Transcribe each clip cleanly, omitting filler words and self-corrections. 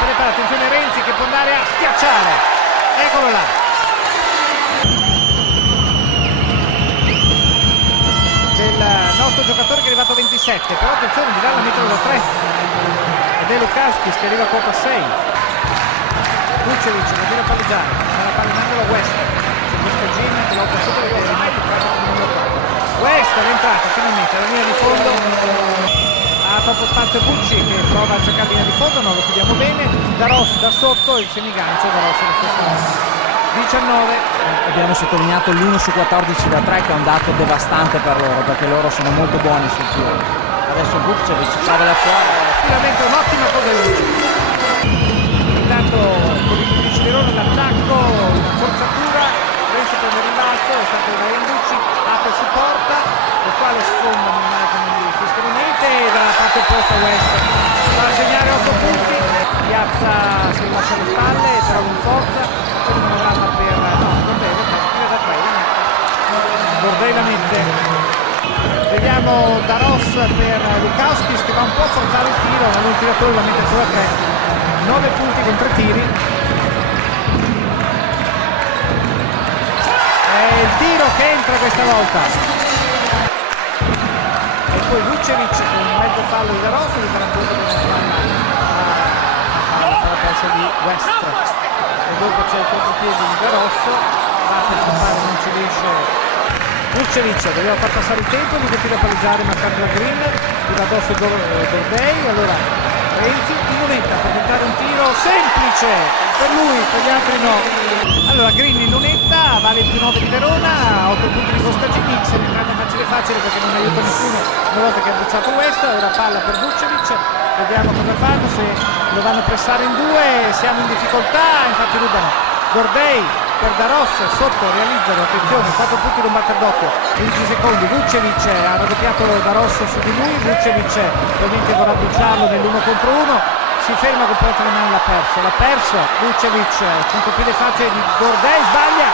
penetrare, attenzione Renzi che può andare a schiacciare, eccolo là. Del nostro giocatore che è arrivato a 27, però attenzione, di là la mettono da 3 ed è Lukauskis che arriva a quota 6. Vučević la tira a palleggiare, la palla in angolo a West, c'è Boscagin che lotta sopra e rimette il numero 4. West è entrata finalmente alla linea di fondo, ha troppo spazio Bucci che prova a cercare linea di fondo, non lo chiudiamo bene, Daros da sotto, il semigancio, Daros è la stessa 19. Abbiamo sottolineato l'1 su 14 da 3 che è un dato devastante per loro, perché loro sono molto buoni sul tiro. Adesso Vučević prova da fuori, finalmente un'ottima cosa lui. Intanto con il 15 Verona l'attacco, una forzatura, Renzi prende il rimbalzo, è stato Ryan Bucci, apre su porta, il quale sfonda nel margine di fiscalmente e dalla parte opposta West va a segnare 8 punti, piazza si lascia alle spalle, però con forza, c'è una manovra per Gordei la mette. Vediamo Daros per Lukauskis che va un po' a forzare il tiro, ma lui il tiratore la mette solo a 3. 9 punti con 3 tiri. È il tiro che entra questa volta. E poi Vučević con un mezzo fallo di Daros che farà punto per la persa di West. E dopo c'è il contropiede di Daros, va per scappare, non ci riesce. Vučević doveva far passare il tempo, lui che tira a palleggiare marcato da Green, tira addosso Gordei, allora Renzi in lunetta per tentare un tiro semplice per lui, per gli altri no. Allora Green in lunetta, vale il più 9 di Verona, 8 punti di Boscagin, se ne entrata facile perché non aiuta nessuno una volta che ha bruciato West, ora palla per Vučević, vediamo cosa fanno, se lo vanno a pressare in due, siamo in difficoltà, infatti rubano. Gordei per Daros sotto, realizzano, attenzione, 4 punti non batter doppio, 15 secondi, Vučević ha raddoppiato Daros su di lui, Vučević ovviamente vorrà bruciarlo nell'1 contro 1, si ferma completamente, l'ha perso, Vučević, contropiede facile di Gordei, sbaglia,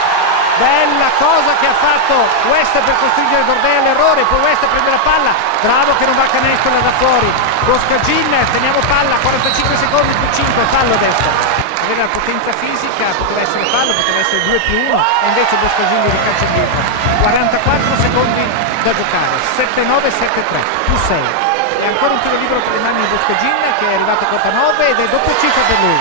bella cosa che ha fatto West per costringere Gordei all'errore, poi West prende la palla, bravo che non va a canestro da fuori, Boscagin, teniamo palla, 45 secondi più 5, fallo adesso. Avere la potenza fisica, poteva essere fallo, poteva essere 2+1 e invece Boscagin li ricaccia indietro. 44 secondi da giocare, 7-9, 7-3, più 6. E ancora un tiro libero per le mani di Boscagin che è arrivato a quota 9 ed è doppia cifra per lui.